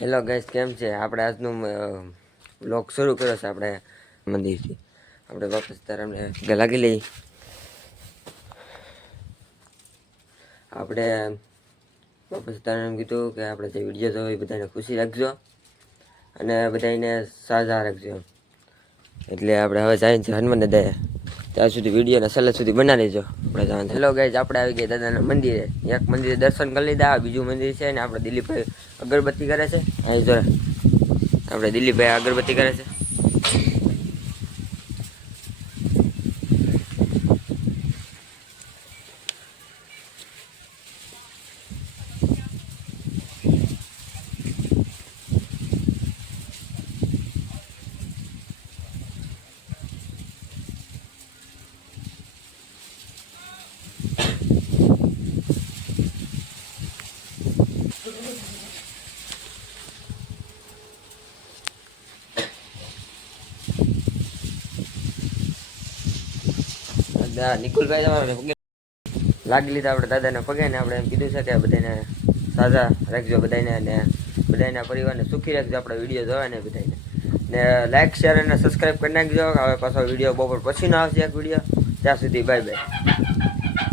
Hello guys, કેમ છે? આપણે આજનું વ્લોગ શરૂ કર્યો છે આપણે મંદિરથી. આપણે વાપસ તારામને લાગી લઈ. આપણે વાપસ તારાને કીધું કે આપણે જે વિડીયો જોયો એ બધાને ખુશી રાખજો અને બધાને સાજા રાખજો. એટલે આપણે હવે જાય છે હનુમાન દાદાએ. ત્યાં સુધી વિડીયોને છેલ્લે સુધી બનાવી લેજો. આપણે જવાનું. હેલો ગાઈસ, આપણે આવી ગયા દાદાના મંદિરે. એક મંદિરે દર્શન કરી લીધા. બીજું મંદિર છે ને આપણે દિલીપભાઈ અગરબત્તી કરે છે. અહીં જો આપણે દિલીપભાઈ અગરબત્તી કરે છે. નિકુલભાઈ તમારે લાગી લીધા આપણે દાદાને પગે ને આપણે એમ કીધું છે કે બધાને સાજા રાખજો, બધાને ને બધાના પરિવારને સુખી રાખજો. આપણે વિડીયો જોવા ને બધાને ને લાઈક શેર અને સબસ્ક્રાઈબ કરી નાખજો. હવે પાછો વિડીયો બપોર પછીનો આવશે એક વિડીયો. ત્યાં સુધી બાય બાય.